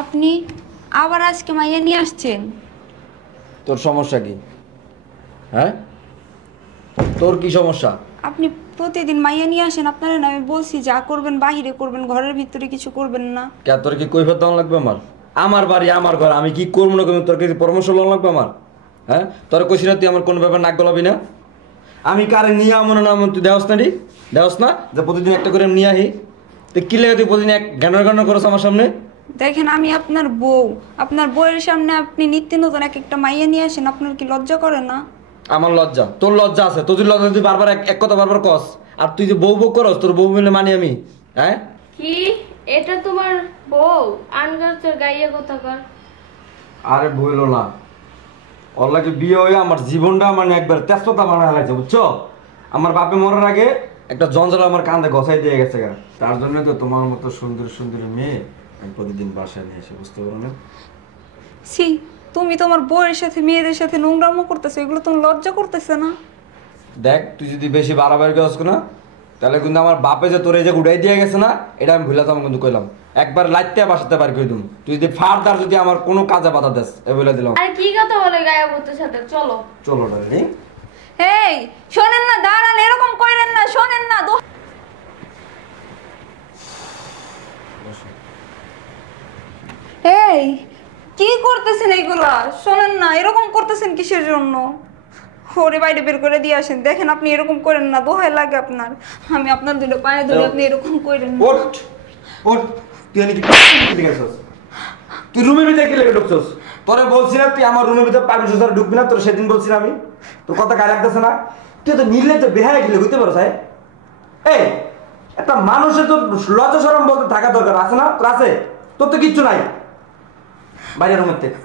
আপনি আবার আজকে মাইয়া নিয়ে আসছেন? তোর সমস্যা কি? হ্যাঁ, তোর কি সমস্যা? আপনি প্রতিদিন মাইয়া নিয়ে আসেন, আপনারা না আমি বলছি যা করবেন বাহিরে করবেন, ঘরের ভিতরে কিছু করবেন না। কে তোর কি কৈফিয়ত দেওয়া লাগবে? আমার বাড়ি আমার ঘর, আমি কি করবো না করবো তোর কি পরামর্শ লওয়া লাগবে আমার? হ্যাঁ, তোর কইছি না তুই আমার কোনো ব্যাপার নাক গলাবি না। আমি কারে নিয়ে আমন না আমন তুই দেওস না রে, দেওস না যে প্রতিদিন একটা করে নিয়ে আহি? তুই কি লেগে তুই প্রতিদিন এক গানের গান করছ আমার সামনে? দেখেন আমি আপনার বউ, আপনার বউয়ের সামনে আপনি নিত্য নতুন এক একটা মাইয়া নিয়ে আসেন, আপনার কি লজ্জা করে না? আমার লজ্জা? তোর লজ্জা আছে? তোর যদি লজ্জা তুই বারবার এক কথা বারবার কস, আর তুই যে বউ বউ করস তোর বউ মিলে মানি আমি? হ্যাঁ কি এটা তোমার বউ? আনগার তোর গাইয়া কথা কর। আরে বইলো না, ওর লাগে বিয়ে হয়ে আমার জীবনটা মানে একবার তেজপাতা বানায় লাগছে বুঝছো? আমার বাপে মরার আগে একটা জঞ্জাল আমার কান্দে গছাই দিয়ে গেছে গা। তার জন্য তো তোমার মতো সুন্দর সুন্দর মেয়ে আমি প্রতিদিন বাসায় নিয়ে এসে, বুঝতে পারো না? ছি, তুমি তোমার বউয়ের সাথে মেয়েদের সাথে নোংরামো করতেছো, এগুলো তুমি লজ্জা করতেছে না? দেখ তুই যদি বেশি বাড়াবাড়ি করছ না তাহলে কিন্তু আমার বাপে যে তোর এই যে উড়াই দিয়ে গেছে না, এটা আমি ভুলাতাম কিন্তু কইলাম একবার লাইতে বাসাতে পারি কই দিম। তুই যদি ফারদার যদি আমার কোনো কাজে বাধা দেস এ বলে দিলাম। আর কি কথা বলে গায়া বউর সাথে? চলো চলো ডার্লিং। এই শোনেন না, দাঁড়ান, এরকম কইরেন না, শোনেন না। এই কি করতেছেন এইগুলা? শোনেন না, এরকম করতেছেন কিসের জন্য? ওরে বাইরে বের করে দিয়ে আসেন। দেখেন আপনি এরকম করেন না, দোহাই লাগে আপনার। আমি আপনার দুটো পায়ে ধরে, আপনি এরকম করেন না। ওঠ ওঠ, তুই এনে কি গেছস? তুই রুমের ভিতরে কি লেগে ঢুকছস? তোরে বলছি না তুই আমার রুমের ভিতরে পারমিশন ছাড়া ঢুকবি না? তোর সেদিন বলছি না আমি? তোর কথা গায়ে লাগতেছে না? তুই তো নিলে তো বেহায় গেলে বুঝতে পারো সাহেব? এই একটা মানুষের তো লজ্জা শরম বলতে থাকা দরকার আছে না? তোর আছে? তোর তো কিচ্ছু নাই। বাইরে রুমের থেকে,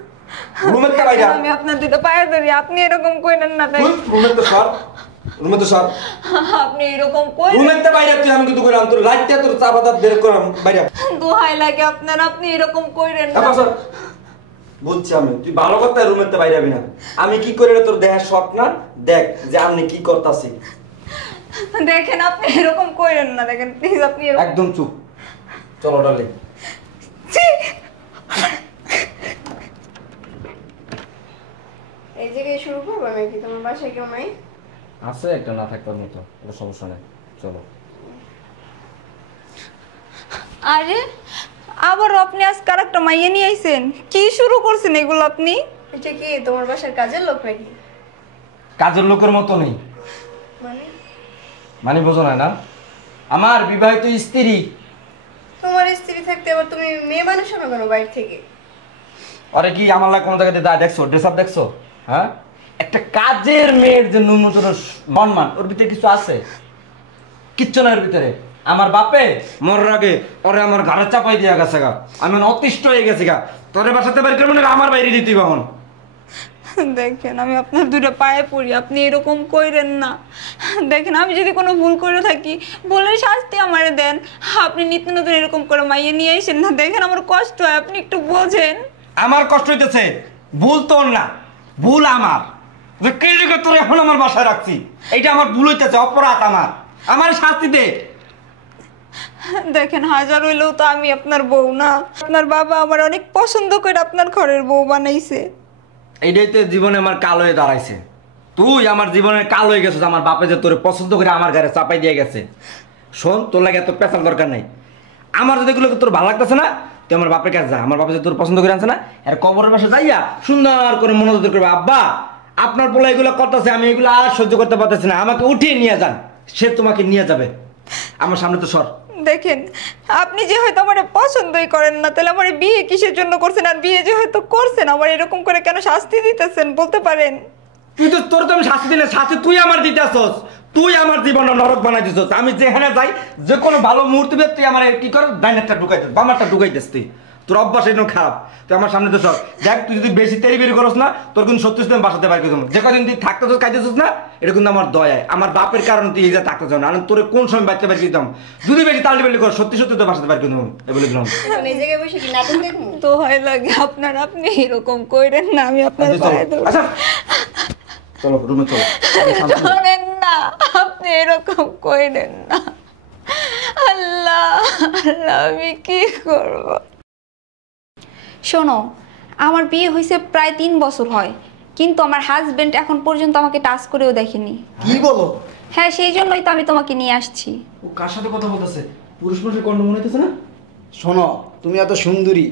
রুমের থেকে বাইরে। আমি আপনার দুটো পায়ে ধরি, আপনি এরকম করেন না। তাই রুমের তো সর, রুমের তো সর, আপনি এরকম করেন। রুমের থেকে বাইরে। তুই আমি কিন্তু কইলাম তোর লাইটটা তোর চা পাতা বের করাম বাইরে। দোহাই লাগে আপনার, আপনি এরকম করেন না। বুঝছি আমি, তুই ভালো কথা রুমের থেকে বাইরে যাবি না। আমি কি করে তোর দেহের শখ না? দেখ যে আমি কি করতাছি। দেখেন আপনি এরকম করেন না, দেখেন প্লিজ আপনি একদম চুপ। চলো ডার্লিং। এই জায়গায় শুরু করবো নাকি? তোমার বাসায় কেউ নাই? আছে একটা না থাকবার মতো, এটা সমস্যা নেই, চলো। আরে আবার আপনি আজকে আরেকটা মাইয়া নিয়ে আইছেন, কি শুরু করছেন এগুলো আপনি? এটা কি তোমার বাসার কাজের লোক নাকি? কাজের লোকের মতো নেই মানে? মানে বোঝো না? আমার বিবাহিত স্ত্রী। তোমার স্ত্রী থাকতে আবার তুমি মেয়ে মানুষ হলো কেন বাইরে থেকে? আরে কি আমার লাগে কোন জায়গাতে দা দেখছো, ড্রেস আপ দেখছো? হ্যাঁ, একটা কাজের মেয়ের যে ন্যূনতম সম্মান ওর ভিতরে কিছু আছে? কিচ্ছু না এর ভিতরে। আমার বাপে মরার আগে ওরে আমার ঘরে চাপাই দিয়া গেছে গা, আমি অতিষ্ঠ হয়ে গেছি গা। তোরে বাসাতে বাইরে করবো না, আমার বাইরে দিতে বাহন। দেখেন আমি আপনার দুটো পায়ে পড়ি, আপনি এরকম কইরেন না। দেখেন আমি যদি কোনো ভুল করে থাকি, ভুলের শাস্তি আমারে দেন। আপনি নিত্য নতুন এরকম করে মাইয়ে নিয়ে আসেন না। দেখেন আমার কষ্ট হয়, আপনি একটু বোঝেন। আমার কষ্ট হইতেছে, ভুল তোর না, ভুল আমার। যে কে লিখে তোর এখন আমার বাসায় রাখছি, এইটা আমার ভুল হইতেছে, অপরাধ আমার। আমার শাস্তি দে। দেখেন হাজার হইলেও তো আমি আপনার বউ না। আপনার বাবা আমার অনেক পছন্দ করে আপনার ঘরের বউ বানাইছে। এইটাইতে জীবনে আমার কাল হয়ে দাঁড়াইছে। তুই আমার জীবনের কাল হয়ে গেছিস। আমার বাপে যে তোরে পছন্দ করে আমার ঘরে চাপাই দিয়ে গেছে। শোন, তোর লাগে এত পেঁচার দরকার নাই। আমার যদি এগুলো তোর ভালো লাগতেছে না, তুই আমার বাপের কাছে যা। আমার বাপে যে তোর পছন্দ করে আনছে না, আর কবরের পাশে যাইয়া সুন্দর করে মনোযোগ করবে, আব্বা আপনার পোলা এগুলো করতেছে, আমি এগুলো আর সহ্য করতে পারতেছি না, আমাকে উঠিয়ে নিয়ে যান। সে তোমাকে নিয়ে যাবে। আমার সামনে তো সর। দেখেন আপনি যে হয়তো আমার পছন্দই করেন না, তাহলে আমার বিয়ে কিসের জন্য করছেন? আর বিয়ে যে হয়তো করছেন, আমার এরকম করে কেন শাস্তি দিতেছেন বলতে পারেন? তুই তো, তোর তো আমি শাস্তি দিলে শাস্তি তুই আমার দিতে আসছ। তুই আমার জীবনটা নরক বানাই দিছস। আমি যেখানে যাই, যে কোনো ভালো মুহূর্তে তুই আমার কি কর, ডাইনারটা ঢুকাই দিস, বামারটা ঢুকাই দিস। তুই তোর অভ্যাস এই খারাপ। তুই আমার সামনে তো সর। দেখ তুই যদি বেশি তেরি বেরি করস না, তোর কিন্তু সত্যি আমি বাসাতে পারি। যে কদিন তুই থাকতেছিস খাইতেছিস না, এটা কিন্তু আমার দয়ায়, আমার বাপের কারণে তুই এই থাকতে চাও না। আমি তোর কোন সময় বাচ্চা বাড়ি দিতাম, যদি বেশি তালি বেলি কর, সত্যি সত্যি তো বাসাতে পারি কিন্তু বলে দিলাম। এই জায়গায় বসে কি নাটক দেখবো? তো হয় লাগে আপনার, আপনি এরকম কইরেন না। আমি আপনার পায়ে ধরি। আচ্ছা চলো রুমে চলো। শোনেন না, আপনি এরকম কইরেন না। আল্লাহ আমি কি করব? শোনো, আমার বিয়ে হয়েছে প্রায় 3 বছর হয়, কিন্তু আমার হাজবেন্ড এখন পর্যন্ত আমাকে টাচ করেও দেখেনি। কি বলো? হ্যাঁ, সেই জন্যই তো আমি তোমাকে নিয়ে আসছি। ও কার সাথে কথা বলতেছে? পুরুষ মানুষের কণ্ঠ মনে হইতেছে না? শোনো, তুমি এত সুন্দরী,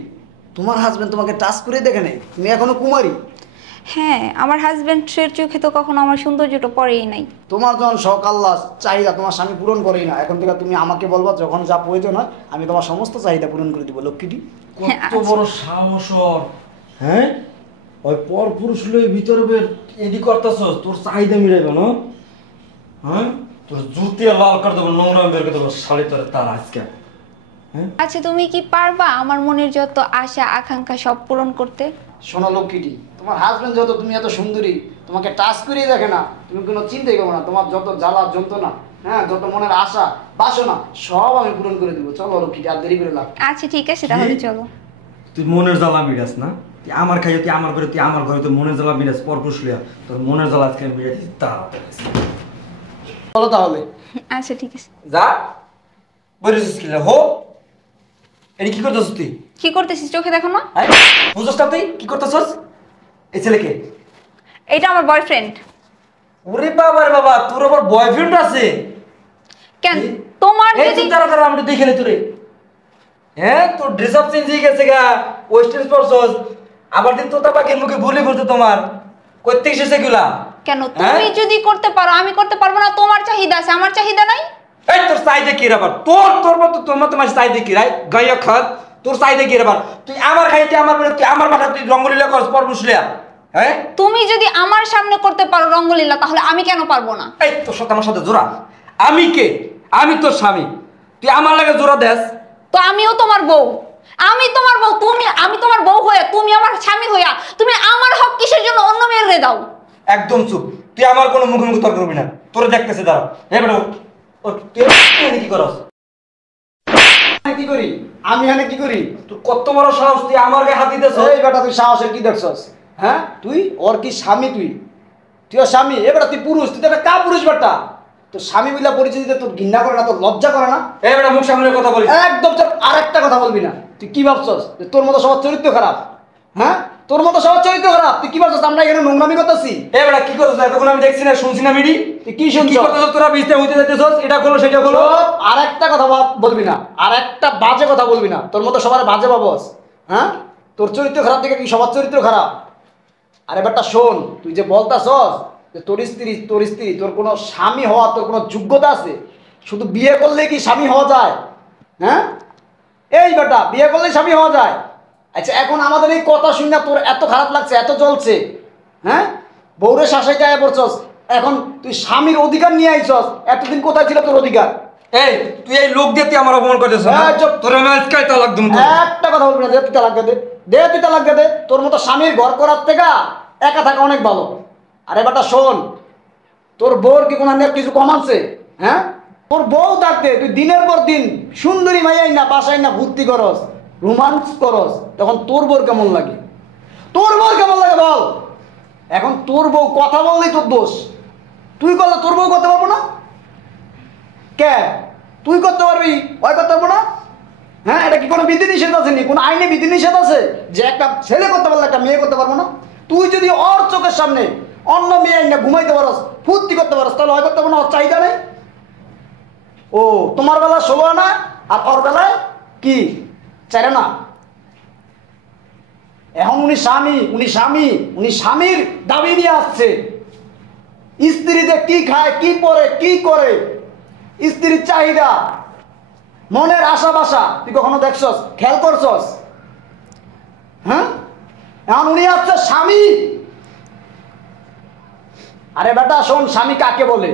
তোমার হাজবেন্ড তোমাকে টাচ করে দেখে নেই, তুমি এখনো কুমারী। হ্যাঁ, আমার হাজবেন্ডের চোখে তো কখনো আমার সৌন্দর্যটা পড়েই নাই। তোমার যখন শখ আল্লাহ চাহিদা তোমার স্বামী পূরণ করেই না, এখন থেকে তুমি আমাকে বলবা যখন যা প্রয়োজন হয় আমি তোমার সমস্ত চাহিদা পূরণ করে দিব। লক্ষ্মীটি কত বড় সাহস ওর! হ্যাঁ, ওই পর পুরুষ লই ভিতরে বের এডি করতেছস, তোর চাহিদা মিলাইবে না? হ্যাঁ, তোর জুতিয়া লাল করে দেবো, নোংরা বের করে দেবো শালি তোর তার আজকে। হ্যাঁ, আচ্ছা, তুমি কি পারবা আমার মনের যত আশা আকাঙ্ক্ষা সব পূরণ করতে? শোনো লক্ষ্মীটি, তোমার হাজবেন্ড যত তুমি এত সুন্দরী, তোমাকে টাচ করেই দেখে না, তুমি কোনো চিন্তাই করো না। তোমার যত জ্বালা যন্ত্রণা, হ্যাঁ, যত মনের আশা বাসনা সব আমি পূরণ করে দিব। চলো লক্ষ্মীটি, আর দেরি করে লাভ। আচ্ছা ঠিক আছে, তাহলে চলো। তুই মনের জ্বালা বিরাস না? তুই আমার খাইয়ে তুই আমার ঘরে, তুই আমার ঘরে, তুই মনের জ্বালা বিরাস পর পুরুষ লিয়া, তোর মনের জ্বালা আজকে আমি বিরাছি তাড়াতাড়ি। চলো তাহলে। আচ্ছা ঠিক আছে। যা বলিস কি হো, এটি কি করতেছিস তুই? কি করতেছিস চোখে দেখো না? বুঝছ না তুই কি করতেছিস? এই ছেলেকে, এটা আমার বয়ফ্রেন্ড। ওরে বাবা রে বাবা, তোর আবার বয়ফ্রেন্ড আছে? কেন তোমার এই যদি তুই তাড়াতাড়ি আমরা দেখে নে তোরে। হ্যাঁ, তোর ড্রেস আপ চেঞ্জ হয়ে গেছে গা, ওয়েস্টার্ন পরছস, আবার দিন তোতা পাখির মুখে ভুলে পড়তো তোমার। কইতে এসেছে এগুলা? কেন তুমি যদি করতে পারো আমি করতে পারবো না? তোমার চাহিদা আছে, আমার চাহিদা নাই? এই তোর চাইদে কি রে আবার? তোর মতো মাছ চাইদে কি রে? গাইয়া খাত তোর চাইদে কি রে আবার? তুই আমার খাইতে আমার বলে তুই আমার মাথা তুই রঙ্গলীলা করস পর বুঝলিয়া? হ্যাঁ, তুমি যদি আমার সামনে করতে পারো রঙ্গলীলা, তাহলে আমি কেন পারবো না? এই তোর সাথে আমার সাথে জোড়া? আমি কে? আমি তোর স্বামী, তুই আমার লাগে জোড়া দেস? তো আমিও তোমার বউ, আমি তোমার বউ, আমি তোমার বউ হয়ে তুমি আমার স্বামী হইয়া তুমি আমার হক কিসের জন্য অন্য মেয়েরে দাও? একদম চুপ, তুই আমার কোনো মুখে মুখে তর্ক করবি না। তোরে দেখতেছে দাঁড়া। এ বেটা ও তুই কি করস? কি করি আমি? এখানে কি করি? তুই কত বড় সাহস, তুই আমার গায়ে হাত দিতেছ? এই বেটা, তুই সাহসের কি দেখছস? হ্যাঁ, তুই ওর কি স্বামী? তুই ওর স্বামী? এ বেটা, তুই পুরুষ, তুই তো একটা কা পুরুষ বেটা। তোর স্বামী মিলা পরিচয় দিতে তোর ঘৃণা করে না, তোর লজ্জা করে না? এ বেটা মুখ সামনে কথা বলিস। একদম চুপ, আর একটা কথা বলবি না। তুই কি ভাবছস যে তোর মতো সবার চরিত্র খারাপ? হ্যাঁ, তোর মতো সবার চরিত্র খারাপ? তুই কি ভাবছস আমরা এখানে নোংরামি করতেছি? এ বেটা কি করছিস? এতক্ষণ আমি দেখছি না, শুনছি না মিডি? তুই কি শুনছস? কি করতেছ তোরা? বিছতে হইতে যাইতেছস, এটা করলো সেটা করলো। আর একটা কথা বলবি না, আর একটা বাজে কথা বলবি না। তোর মতো সবার বাজে ভাবস? হ্যাঁ, তোর চরিত্র খারাপ দেখে কি সবার চরিত্র খারাপ? আরে বেটা শোন, তুই যে বলতাছস যে তোর স্ত্রী তোর কোনো স্বামী হওয়া তোর কোনো যোগ্যতা আছে? শুধু বিয়ে করলে কি স্বামী হওয়া যায়? হ্যাঁ, এই বেটা, বিয়ে করলে স্বামী হওয়া যায়? আচ্ছা, এখন আমাদের এই কথা শুনে তোর এত খারাপ লাগছে, এত জ্বলছে? হ্যাঁ, বউরে শাসাইতে আয়া পড়ছস, এখন তুই স্বামীর অধিকার নিয়ে আইছস। এতদিন কোথায় ছিল তোর অধিকার? এই তুই এই লোক দিয়ে তুই আমার অপমান করতেছ না? চুপ। তোর আমি আজকাই তালাক দিমু। একটা কথা বলবি না। দে তুই তালাক দে, তুই তালাক দে। তোর মতো স্বামীর ঘর করার থেকে একা থাকা অনেক ভালো। আরে বেটা শোন, তোর বউর কি কোনো কিছু কম আছে? হ্যাঁ, তোর বউ থাকতে তুই দিনের পর দিন সুন্দরী মাইয়াই না বাসায় না ভর্তি করস, রোমান্স করস, তখন তোর বউর কেমন লাগে? তোর বউর কেমন লাগে বল? এখন তোর বউ কথা বললেই তোর দোষ। তুই করলে তোর বউ করতে পারবো না? কে তুই করতে পারবি, ওই করতে পারবো না? হ্যাঁ, এটা কি কোনো বিধিনিষেধ আছে নি? কোনো আইনে বিধিনিষেধ আছে যে একটা ছেলে করতে পারলে একটা মেয়ে করতে পারবো না? তুই যদি ওর চোখের সামনে অন্য মেয়ে আইনা ঘুমাইতে পারস, ফুর্তি করতে পারস, তাহলে হয় করতে পারবো না? ওর চাহিদা নেই? ও, তোমার বেলা 16 আনা আর ওর বেলায় কি 4 আনা? এখন উনি স্বামীর দাবি নিয়ে আসছে। স্ত্রীতে কি খায়, কি পরে, কি করে, স্ত্রীর চাহিদা, মনের আশা বাসা তুই কখনো দেখছস, খেয়াল করছস? হ্যাঁ, এখন উনি আসছে স্বামী। আরে বেটা শোন, স্বামী কাকে বলে?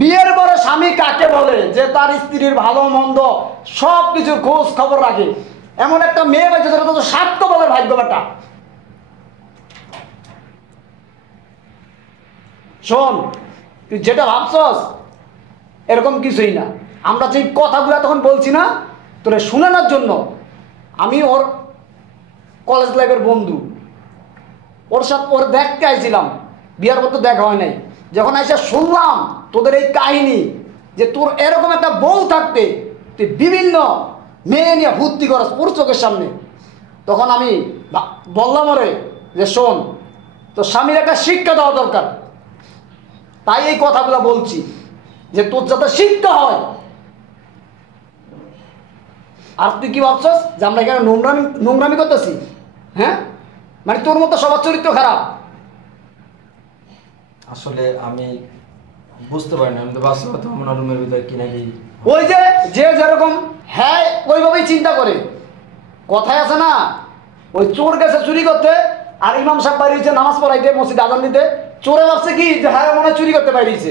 বিয়ের পরে স্বামী কাকে বলে? যে তার স্ত্রীর ভালো মন্দ সব কিছুর খোঁজ খবর রাখে। এমন একটা মেয়ে পাইছে যেটা তো স্বার্থ বলে ভাগ্য বেটা। শোন, তুই যেটা ভাবছস এরকম কিছুই না। আমরা যে কথাগুলো তখন বলছি না তোরে শুনানোর জন্য, আমি ওর কলেজ লাইফের বন্ধু, ওর সাথে ওর দেখতে আইছিলাম, বিয়ার পর তো দেখা হয় নাই। যখন এসে শুনলাম তোদের এই কাহিনী যে তোর এরকম একটা বউ থাকতে তুই বিভিন্ন মেয়ে নিয়ে ভর্তি করস পুর চোখের সামনে। তখন আমি বললাম ওরে যে শোন, তো স্বামীর একটা শিক্ষা দেওয়া দরকার, তাই এই কথাগুলো বলছি যে তোর যাতে শিক্ষা হয়। আর তুই কি ভাবছস যে আমরা এখানে নোংরামি করতেছি? হ্যাঁ, মানে তোর মতো সবার চরিত্র খারাপ। আসলে আমি বুঝতে পারি না, আমি তো বাস্তবতা আমার রুমের ভিতরে কি নাকি ওই যে যে যেরকম হ্যাঁ ওইভাবেই চিন্তা করে। কথায় আছে না, ওই চোর গেছে চুরি করতে আর ইমাম সাহেব বাইরেছে নামাজ পড়াইতে মসজিদে আজান দিতে, চোরে ভাবছে কি যে হ্যাঁ মনে হয় চুরি করতে বাইরেছে।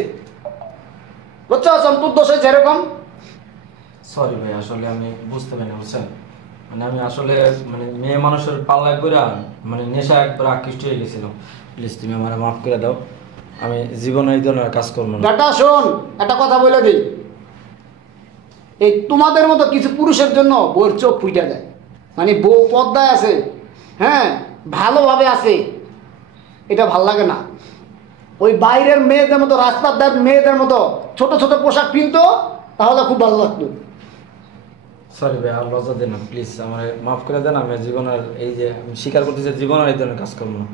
বুঝছো তোর দোষে যেরকম। সরি ভাই, আসলে আমি বুঝতে পারি না, বুঝছেন? মানে আমি আসলে মানে মেয়ে মানুষের পাল্লা করে মানে নেশা একবার আকৃষ্ট হয়ে গেছিলাম। প্লিজ তুমি আমার মাফ করে দাও, আমি জীবনে এই ধরনের কাজ করবো না। বেটা শোন, একটা কথা বলে দিই, এই তোমাদের মতো কিছু পুরুষের জন্য বউয়ের চোখ ফুটে যায়। মানে বউ পর্দায় আছে, হ্যাঁ ভালোভাবে আছে, এটা ভাল লাগে না। ওই বাইরের মেয়েদের মতো, রাস্তার মেয়েদের মতো ছোট ছোট পোশাক কিনতো, তাহলে খুব ভালো লাগতো। সরি ভাই, আর লজ্জা দেন না, প্লিজ আমার মাফ করে দেন। আমি জীবনের এই যে আমি স্বীকার করতেছি জীবনের এই ধরনের কাজ করবো না,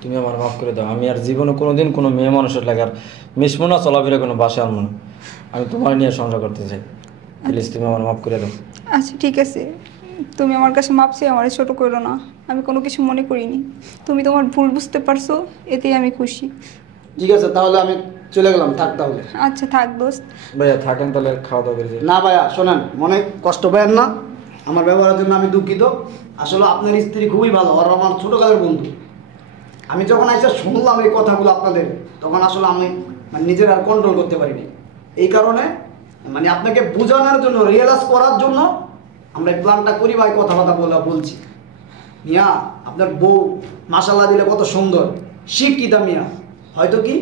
তুমি আমার মাফ করে দাও। আমি আর জীবনে কোনোদিন কোনো মেয়ে মানুষের লাগার মিশবো না, চলাফেরা কোনো বাসে আনবো না। আমি তোমার নিয়ে সংসার করতে চাই, প্লিজ তুমি আমার মাফ করে দাও। আচ্ছা ঠিক আছে, তুমি আমার কাছে মাপ চেয়ে আমার ছোট করো না, আমি কোনো কিছু মনে করিনি। তুমি তোমার ভুল বুঝতে পারছো, এতেই আমি খুশি। ঠিক আছে, তাহলে আমি চলে গেলাম, থাক তাহলে। আচ্ছা থাক দোস্ত। ভাইয়া থাকেন তাহলে, খাওয়া দাওয়া করে যাই। না ভাইয়া শোনেন, মনে কষ্ট পেয়েন না, আমার ব্যবহারের জন্য আমি দুঃখিত। আসলে আপনার স্ত্রী খুবই ভালো, আর আমার ছোটকালের বন্ধু। আমি যখন এসে শুনলাম এই কথাগুলো আপনাদের, তখন আসলে আমি মানে নিজের আর কন্ট্রোল করতে পারিনি। এই কারণে মানে আপনাকে বোঝানোর জন্য, রিয়েলাইজ করার জন্য আমরা এই প্ল্যানটা করি বা এই কথাবার্তা বলছি। মিয়া আপনার বউ মাশাল্লাহ দিলে কত সুন্দর, শিক্ষিতা মিয়া, হয়তো কি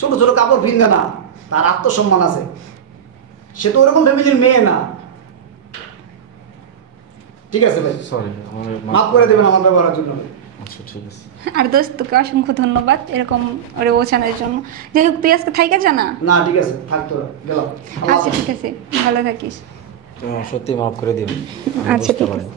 ছোট ছোট কাপড় পিনবে না, তার আত্মসম্মান আছে, সে তো ওরকম ফ্যামিলির মেয়ে না। ঠিক আছে ভাই, সরি, মাফ করে দেবেন আমার ব্যবহারের জন্য। আচ্ছা ঠিক আছে। আর দোস্ত তোকে অসংখ্য ধন্যবাদ এরকম ওরে বোঝানোর জন্য। যাই হোক তুই আজকে থাইকা জানা। না ঠিক আছে, থাক তোরা, গেলাম। আচ্ছা ঠিক আছে, ভালো থাকিস। তুমি সত্যি মাফ করে দিও। আচ্ছা ঠিক আছে।